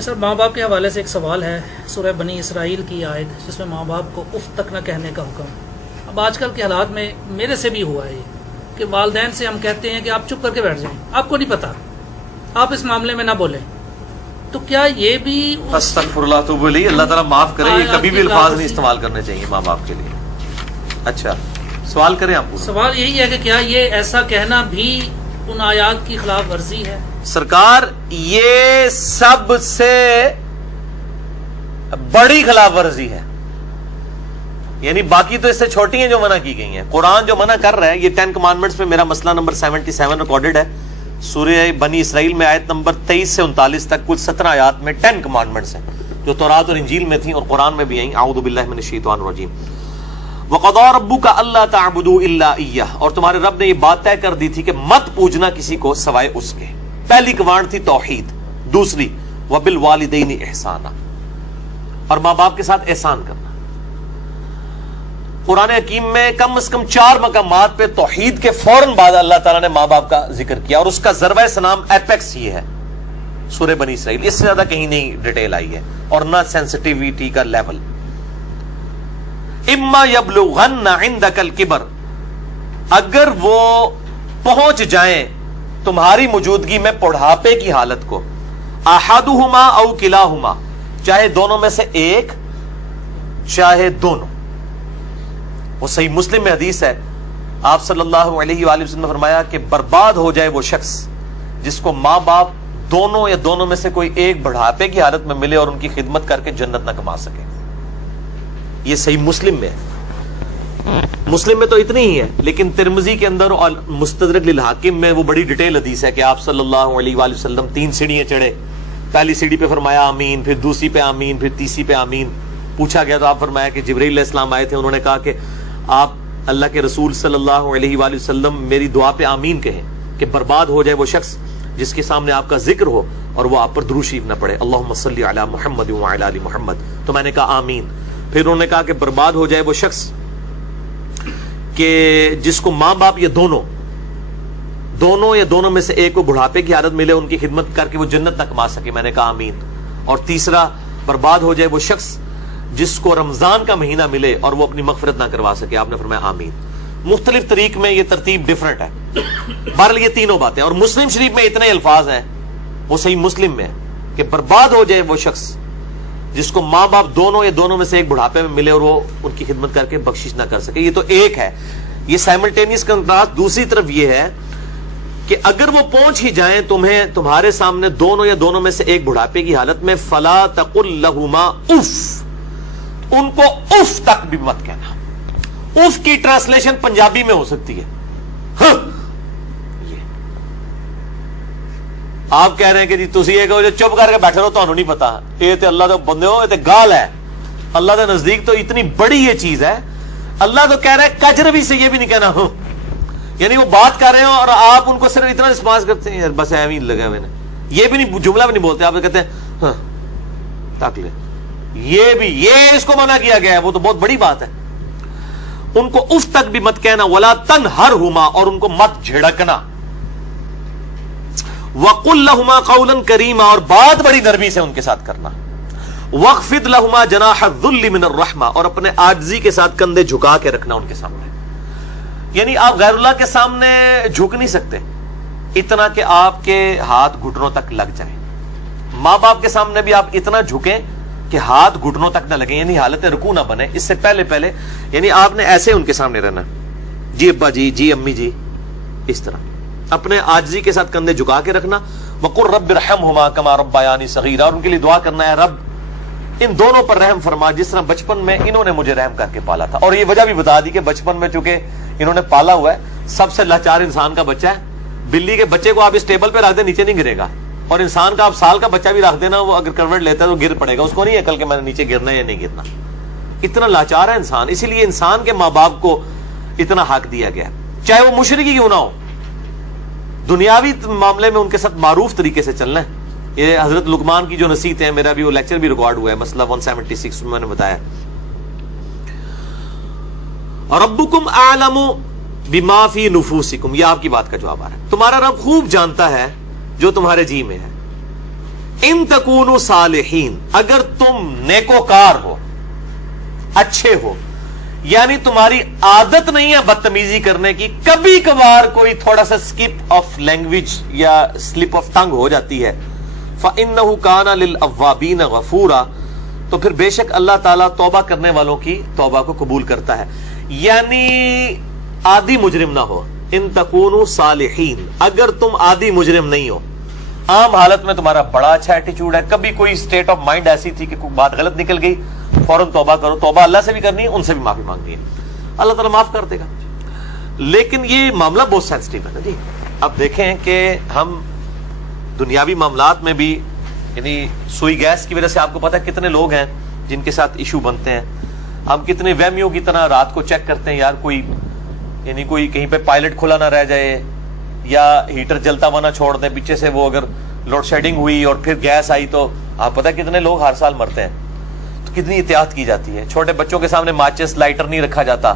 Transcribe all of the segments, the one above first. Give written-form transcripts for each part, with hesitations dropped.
سر ماں باپ کے حوالے سے ایک سوال ہے، سورہ بنی اسرائیل کی آیت جس میں ماں باپ کو اف تک نہ کہنے کا حکم۔ اب آج کل کے حالات میں میرے سے بھی ہوا ہے کہ والدین سے ہم کہتے ہیں کہ آپ چپ کر کے بیٹھ جائیں، آپ کو نہیں پتا، آپ اس معاملے میں نہ بولیں، تو کیا یہ بھی استغفر اللہ توب الیہ، اللہ تعالیٰ معاف کرے، یہ کبھی بھی الفاظ نہیں استعمال کرنے چاہیے ماں باپ کے لیے۔ اچھا سوال کریں آپ؟ سوال یہی ہے کہ کیا یہ ایسا کہنا بھی ان آیات کی خلاف ورزی ہے؟ سرکار یہ سب سے بڑی خلاف ورزی ہے، یعنی باقی تو اس سے چھوٹی ہیں جو منع کی گئی ہیں۔ قرآن جو منع کر رہا ہے، یہ 10 کمانڈمنٹس میں میرا مسئلہ نمبر 77 ریکارڈڈ ہے، سورہ بنی اسرائیل میں آیت نمبر 23 سے 39 تک کل 17 آیات میں 10 کمانڈمنٹس ہیں جو تورات اور انجیل میں تھیں اور قرآن میں بھی آئیں۔ اعوذ باللہ من الشیطان الرجیم۔ وَقَضَىٰ رَبُّكَ أَلَّا تَعْبُدُوا إِلَّا إِيَّهُ، اور تمہارے رب نے یہ بات طے کر دی تھی کہ مت پوجنا کسی کو سوائے اس کے۔ پہلی کمانڈ تھی توحید، دوسری وَبِالْوَالِدَيْنِ إِحْسَانًا، اور ماں باپ کے ساتھ احسان کرنا۔ قرآن حکیم میں کم از کم 4 مقامات پہ توحید کے فوراً بعد اللہ تعالیٰ نے ماں باپ کا ذکر کیا، اور اس کا ضربہ سلام ایپیکس یہ ہے سورہ بنی اسرائیل، اس سے زیادہ کہیں نہیں ڈیٹیل آئی ہے اور نہ سینسٹیویٹی کا لیول۔ اما یبلغن عندک الکبر، اگر وہ پہنچ جائیں تمہاری موجودگی میں بڑھاپے کی حالت کو، احدہما او کلاہما، چاہے دونوں میں سے ایک چاہے دونوں۔ وہ صحیح مسلم میں حدیث ہے، آپ صلی اللہ علیہ وآلہ وسلم نے فرمایا کہ برباد ہو جائے وہ شخص جس کو ماں باپ دونوں یا دونوں میں سے کوئی ایک بڑھاپے کی حالت میں ملے اور ان کی خدمت کر کے جنت نہ کما سکے۔ یہ صحیح مسلم میں ہے، مسلم میں تو اتنی ہی ہے، لیکن ترمذی کے اندر اور مستدرک للحاکم میں وہ بڑی ڈیٹیل حدیث ہے کہ آپ صلی اللہ علیہ وآلہ وسلم 3 سیڑھیاں چڑھے، پہلی سیڑھی پہ فرمایا آمین، پھر دوسری پہ آمین، پھر تیسری پہ آمین۔ پوچھا گیا تو آپ فرمایا کہ جبرائیل علیہ السلام آئے تھے، انہوں نے کہا کہ آپ اللہ کے رسول صلی اللہ علیہ وآلہ وسلم میری دعا پہ آمین کہیں کہ برباد ہو جائے وہ شخص جس کے سامنے آپ کا ذکر ہو اور وہ آپ پر درود شریف نہ پڑھے، اللہم صلی علی محمد وعلی آل محمد۔ تو میں نے کہا آمین۔ پھر انہوں نے کہا کہ برباد ہو جائے وہ شخص کہ جس کو ماں باپ یا دونوں یا دونوں میں سے ایک کو بڑھاپے کی حالت ملے، ان کی خدمت کر کے وہ جنت نہ کما سکے، میں نے کہا آمین۔ اور تیسرا، برباد ہو جائے وہ شخص جس کو رمضان کا مہینہ ملے اور وہ اپنی مغفرت نہ کروا سکے، آپ نے فرمایا آمین۔ مختلف طریق میں یہ ترتیب ڈیفرنٹ ہے، بہرحال یہ تینوں باتیں۔ اور مسلم شریف میں اتنے الفاظ ہیں، وہ صحیح مسلم میں کہ برباد ہو جائے وہ شخص جس کو ماں باپ دونوں یا دونوں میں سے ایک بڑھاپے میں ملے اور وہ ان کی خدمت کر کے بخشش نہ کر سکے۔ یہ تو ایک ہے، یہ سائملٹینیس کنٹراسٹ۔ دوسری طرف یہ ہے کہ اگر وہ پہنچ ہی جائیں تمہارے سامنے دونوں یا دونوں میں سے ایک بڑھاپے کی حالت میں، فلا تقل لہما اف، ان کو اف تک بھی مت کہنا۔ اف کی ٹرانسلیشن پنجابی میں ہو سکتی ہے ہاں۔ یہ آپ کہہ رہے ہیں کہ جی تسی یہ کہو جو چپ کر کے بیٹھے رہو، تانوں نہیں پتا، یہ تے اللہ دے بندے ہو، یہ تے گال ہے، اللہ دے نزدیک تو اتنی بڑی یہ چیز ہے۔ اللہ تو کہہ رہا ہے کجروی سے یہ بھی نہیں کہنا ہاں، یعنی وہ بات کر رہے ہو اور آپ ان کو صرف اتنا رسپانس کرتے ہیں، یار بس ایویں لگا ہوئے نے، یہ بھی نہیں، جملہ بھی نہیں بولتے، آپ کہتے ہیں ہاں تاک لے، یہ اس کو منع کیا گیا ہے، وہ تو بہت بڑی بات ہے۔ ان کو اف تک بھی مت کہنا، ولا تنہرہما، اور ان کو مت جھڑکنا، وقل لہما قولا کریما، اور بات بڑی نرمی سے ان کے ساتھ کرنا، واخفض لہما جناح الذل من الرحمہ، اور اپنے عاجزی کے ساتھ کندھے جھکا کے رکھنا ان کے سامنے۔ یعنی آپ غیر اللہ کے سامنے جھک نہیں سکتے اتنا کہ آپ کے ہاتھ گھٹنوں تک لگ جائیں، ماں باپ کے سامنے بھی آپ اتنا جھکیں کہ ہاتھ گھٹنوں تک نہ لگیں، یعنی حالت رکوع نہ بنے، اس سے پہلے یعنی آپ نے ایسے ان کے سامنے رہنا، جی ابا جی، جی امی جی، اس طرح اپنے عاجزی کے ساتھ کندھے جھکا کے رکھنا۔ وقل رب ارحمہما کما ربیانی صغیرا، اور ان کے لیے دعا کرنا ہے رب ان دونوں پر رحم فرما جس طرح بچپن میں انہوں نے مجھے رحم کر کے پالا تھا۔ اور یہ وجہ بھی بتا دی کہ بچپن میں چونکہ انہوں نے پالا ہوا ہے، سب سے لاچار انسان کا بچہ ہے۔ بلی کے بچے کو آپ اس ٹیبل پہ رکھ دیں نیچے نہیں گرے گا، اور انسان کا آپ سال کا بچہ بھی رکھ دینا، وہ اگر کروٹ لیتا ہے تو گر پڑے گا، اس کو نہیں عقل کہ میں نے نیچے گرنا ہے یا نہیں گرنا۔ اتنا لاچار ہے انسان، اسی لیے انسان کے ماں باپ کو اتنا حق دیا گیا، چاہے وہ مشرک ہی کیوں نہ ہو۔ دنیاوی معاملے میں ان کے ساتھ معروف طریقے سے چلنا ہے۔ یہ حضرت لقمان کی جو نصیحت ہے، میرا بھی وہ لیکچر بھی ریکارڈ ہوا ہے، مسئلہ 176 میں نے بتایا۔ ربکم اعلم بما فی نفوسکم، یہ آپ کی بات کا جواب آ رہا ہے، تمہارا رب خوب جانتا ہے جو تمہارے جی میں ہے۔ ان تکونوا صالحین، اگر تم نیکوکار ہو، اچھے ہو، یعنی تمہاری عادت نہیں ہے بدتمیزی کرنے کی، کبھی کبھار کوئی تھوڑا سا سکپ آف لینگویج یا سلپ آف ٹنگ ہو جاتی ہے، فَإِنَّهُ كَانَ لِلْأَوَّابِينَ غَفُورًا، تو پھر بے شک اللہ تعالیٰ توبہ کرنے والوں کی توبہ کو قبول کرتا ہے. یعنی عادی مجرم نہ ہو. ان تکونوا صالحین، اگر تم عادی مجرم نہیں ہو، عام حالت میں تمہارا بڑا اچھا ایٹیچیوڈ ہے، کبھی کوئی اسٹیٹ آف مائنڈ ایسی تھی کہ کوئی بات غلط نکل گئی، فوراً توبہ کرو. توبہ اللہ سے بھی کرنی ہے، ان سے بھی معافی مانگنی ہے، اللہ تعالیٰ معاف کر دے گا. لیکن یہ معاملہ بہت سینسٹیو ہے نا جی. اب دیکھیں کہ ہم دنیاوی معاملات میں بھی، یعنی سوئی گیس کی وجہ سے آپ کو پتا ہے کتنے لوگ ہیں جن کے ساتھ ایشو بنتے ہیں. ہم کتنے وہمیوں کی طرح رات کو چیک کرتے ہیں، یار کوئی کہیں پہ پائلٹ کھلا نہ رہ جائے، یا ہیٹر جلتا ہوا نہ چھوڑ دیں پیچھے سے، وہ اگر لوڈ شیڈنگ ہوئی اور پھر گیس آئی تو آپ پتہ ہے کتنے لوگ ہر سال مرتے ہیں. تو کتنی احتیاط کی جاتی ہے. چھوٹے بچوں کے سامنے ماچس لائٹر نہیں رکھا جاتا،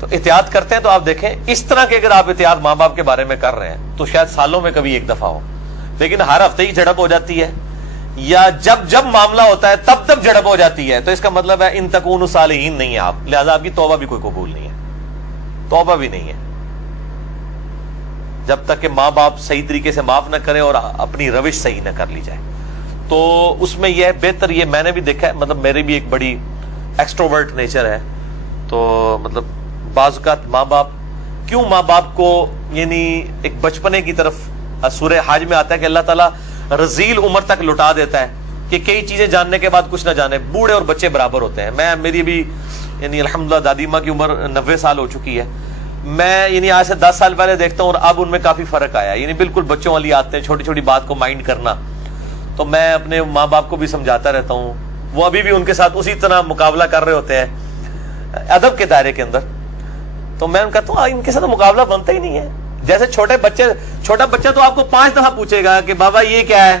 تو احتیاط کرتے ہیں. تو آپ دیکھیں اس طرح کے اگر آپ احتیاط ماں باپ کے بارے میں کر رہے ہیں تو شاید سالوں میں کبھی ایک دفعہ ہو، لیکن ہر ہفتے ہی جھڑپ ہو جاتی ہے، یا جب معاملہ ہوتا ہے تب جھڑپ ہو جاتی ہے، تو اس کا مطلب ہے ان تکونوا صالحین نہیں ہے آپ، لہذا آپ کی توبہ بھی کوئی قبول نہیں ہے. توبہ بھی نہیں ہے جب تک کہ ماں باپ صحیح طریقے سے معاف نہ کرے اور اپنی روش صحیح نہ کر لی جائے. تو اس میں یہ بہتر، یہ میں نے بھی دیکھا ہے، مطلب میری بھی ایک بڑی ایکسٹروورٹ نیچر ہے، تو مطلب بعض اوقات ماں باپ کو یعنی ایک بچپنے کی طرف، سورہ حج میں آتا ہے کہ اللہ تعالیٰ رذیل عمر تک لٹا دیتا ہے کہ کئی چیزیں جاننے کے بعد کچھ نہ جانے. بوڑھے اور بچے برابر ہوتے ہیں. میری بھی یعنی الحمدللہ دادی ماں کی عمر 90 سال ہو چکی ہے. میں یعنی آج سے 10 سال پہلے دیکھتا ہوں اور اب ان میں کافی فرق آیا. یعنی بالکل بچوں والی آتے ہیں، چھوٹی چھوٹی بات کو مائنڈ کرنا. تو میں اپنے ماں باپ کو بھی سمجھاتا رہتا ہوں، وہ ابھی بھی ان کے ساتھ اسی طرح مقابلہ کر رہے ہوتے ہیں ادب کے دائرے کے اندر. تو میں ان کہتا ہوں ان کے ساتھ مقابلہ بنتا ہی نہیں ہے. جیسے چھوٹا بچہ تو آپ کو 5 دفعہ پوچھے گا کہ بابا یہ کیا ہے،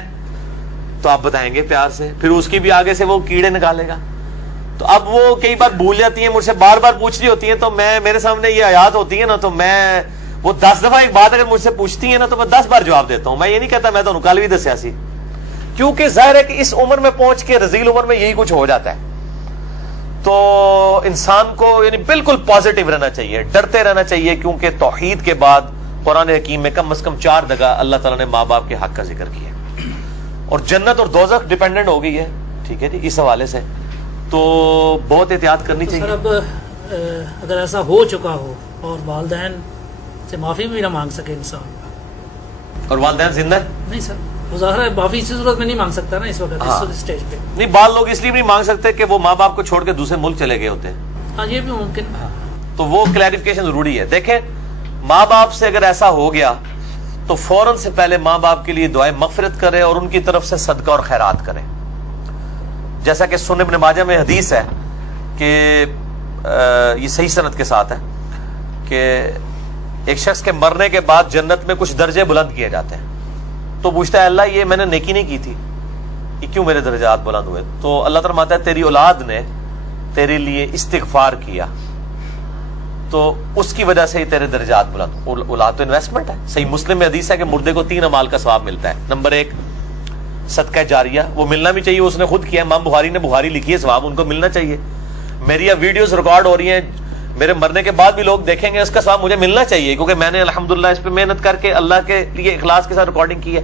تو آپ بتائیں گے پیار سے، پھر اس کی بھی آگے سے وہ کیڑے نکالے گا. تو اب وہ کئی بار بھول جاتی ہیں، مجھ سے بار بار پوچھ رہی ہوتی ہیں، تو میرے سامنے یہ آیات ہوتی ہیں نا، تو میں وہ 10 دفعہ ایک بات اگر مجھ سے پوچھتی ہیں نا تو میں 10 بار جواب دیتا ہوں. میں یہ نہیں کہتا میں تو کل بھی دسیا سی، کیونکہ ظاہر ہے کہ اس عمر میں پہنچ کے رذیل عمر میں یہی کچھ ہو جاتا ہے. تو انسان کو یعنی بالکل پازیٹیو رہنا چاہیے، ڈرتے رہنا چاہیے، کیونکہ توحید کے بعد قرآن حکیم میں کم از کم 4 جگہ اللہ تعالیٰ نے ماں باپ کے حق کا ذکر کیا ہے، اور جنت اور دوزخ ڈیپینڈنٹ ہو گئی ہے. ٹھیک ہے جی، اس حوالے سے تو بہت احتیاط کرنی چاہیے. سر اب اگر ایسا ہو چکا ہو اور والدین سے معافی بھی نہ مانگ سکے انسان، اور والدین زندہ نہیں سر، ظاہر ہے معافی اسی صورت میں نہیں مانگ سکتا نا اس وقت اس اسٹیج پہ. نہیں، بعض لوگ اس لیے بھی نہیں مانگ سکتے کہ وہ ماں باپ کو چھوڑ کے دوسرے ملک چلے گئے ہوتے ہیں. ہاں یہ بھی ممکن ہے. تو وہ کلیریفیکیشن ضروری ہے. دیکھیں ماں باپ سے اگر ایسا ہو گیا تو فوراً سے پہلے ماں باپ کے لیے دعائیں مغفرت کرے اور ان کی طرف سے صدقہ اور خیرات کرے. جیسا کہ سنن ابن ماجہ میں حدیث ہے کہ یہ صحیح سند کے ساتھ ہے کہ ایک شخص کے مرنے کے بعد جنت میں کچھ درجے بلند کیے جاتے ہیں. تو پوچھتا ہے اللہ یہ میں نے نیکی نہیں کی تھی، یہ کیوں میرے درجات بلند ہوئے؟ تو اللہ تعالیٰ فرماتا ہے تیری اولاد نے تیرے لیے استغفار کیا تو اس کی وجہ سے ہی تیرے درجات بلند. اولاد تو انویسٹمنٹ ہے. صحیح مسلم میں حدیث ہے کہ مردے کو 3 اعمال کا ثواب ملتا ہے. نمبر 1 صدقہ جاریہ، وہ ملنا بھی چاہیے، اس نے خود کیا. امام بخاری نے بخاری لکھی ہے، ثواب ان کو ملنا چاہیے. میری اب ویڈیوز ریکارڈ ہو رہی ہیں، میرے مرنے کے بعد بھی لوگ دیکھیں گے، اس کا ثواب مجھے ملنا چاہیے، کیونکہ میں نے الحمدللہ اس پہ محنت کر کے اللہ کے لیے اخلاص کے ساتھ ریکارڈنگ کی ہے.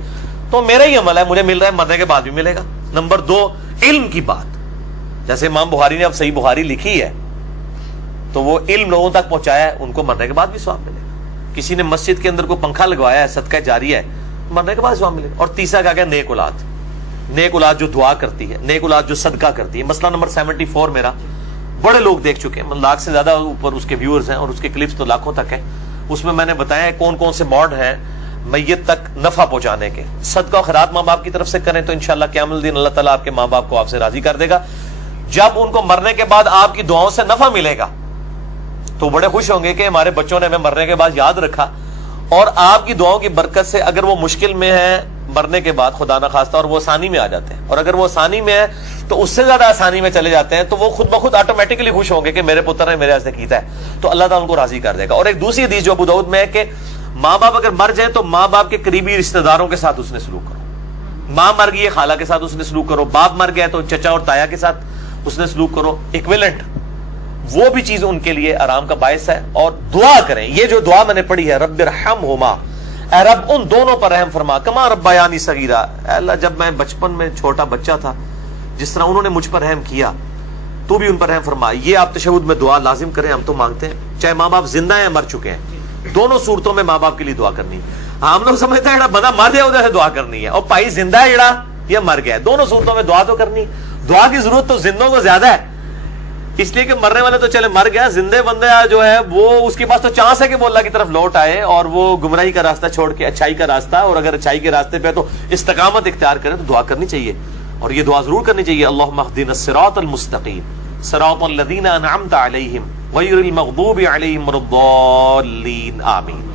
تو میرا ہی عمل ہے، مجھے مل رہا ہے، مرنے کے بعد بھی ملے گا. نمبر 2 علم کی بات، جیسے امام بخاری نے اب صحیح بخاری لکھی ہے تو وہ علم لوگوں تک پہنچایا ہے، ان کو مرنے کے بعد بھی ثواب ملے گا. کسی نے مسجد کے اندر کوئی پنکھا لگوایا ہے، صدقہ جاریہ ہے، مرنے کے بعد ثواب ملے گا. اور تیسرا کہا گیا نیک اولاد. نیک اولاد جو دعا کرتی ہے، نیک اولاد جو صدقہ کرتی ہے. مسئلہ نمبر 74 میرا بڑے لوگ دیکھ چکے ہیں، 1 لاکھ سے زیادہ اوپر اس کے ویورز ہیں اور اس کے کلپس تو لاکھوں تک ہیں. اس میں نے بتایا ہے کون کون سے موڈ ہیں میت تک نفع پہنچانے کے. صدقہ و خیرات ماں باپ کی طرف سے کریں تو انشاءاللہ قیامت الدین اللہ تعالیٰ آپ کے ماں باپ کو آپ سے راضی کر دے گا. جب ان کو مرنے کے بعد آپ کی دعاؤں سے نفع ملے گا تو بڑے خوش ہوں گے کہ ہمارے بچوں نے ہمیں مرنے کے بعد یاد رکھا. اور آپ کی دعاؤں کی برکت سے اگر وہ مشکل میں ہے مرنے کے بعد خدا نہ خواستہ اور وہ آسانی میں آ جاتے ہیں، اور اگر وہ آسانی میں ہے تو اس سے زیادہ آسانی میں چلے جاتے ہیں، تو وہ خود بخود آٹومیٹکلی خوش ہوں گے کہ میرے پتر نے میرے واسطے کیتا ہے، تو اللہ تعالیٰ ان کو راضی کر دے گا. اور ایک دوسری حدیث جو ابو داؤد میں ہے کہ ماں باپ اگر مر جائیں تو ماں باپ کے قریبی رشتہ داروں کے ساتھ اس نے سلوک کرو. ماں مر گئی ہے خالہ کے ساتھ اس نے سلوک کرو, باپ مر گیا تو چچا اور تایا کے ساتھ اس نے سلوک کرو, ایکویلنٹ وہ بھی چیز ان کے لیے آرام کا باعث ہے. اور دعا کریں, یہ جو دعا میں نے پڑھی ہے رب ارحمہما, اے رب ان دونوں پر رحم فرما, کما ربیانی صغیرا, اے اللہ جب میں بچپن میں چھوٹا بچہ تھا جس طرح انہوں نے مجھ پر رحم کیا تو بھی ان پر رحم فرما. یہ آپ تشہد میں دعا لازم کریں, ہم تو مانگتے ہیں چاہے ماں باپ زندہ ہیں مر چکے ہیں, دونوں صورتوں میں ماں باپ کے لیے دعا کرنی. ہم لوگ سمجھتے ہیں بندہ مر جائے ادھر سے دعا کرنی ہے, اور بھائی زندہ ہے جڑا یا مر گیا, دونوں صورتوں میں دعا تو کرنی. دعا کی ضرورت تو زندوں کو زیادہ ہے, اس لیے کہ مرنے والے تو چلے مر گیا, زندے بندے جو ہے وہ اس کے پاس تو چانس ہے کہ وہ اللہ کی طرف لوٹ آئے اور وہ گمراہی کا راستہ چھوڑ کے اچھائی کا راستہ, اور اگر اچھائی کے راستے پہ تو استقامت اختیار کریں تو دعا کرنی چاہیے. اور یہ دعا ضرور کرنی چاہیے, اللہم اہدنا الصراط المستقیم صراط الذین انعمت علیہم غیر المغضوب علیہم ولا الضالین, آمین.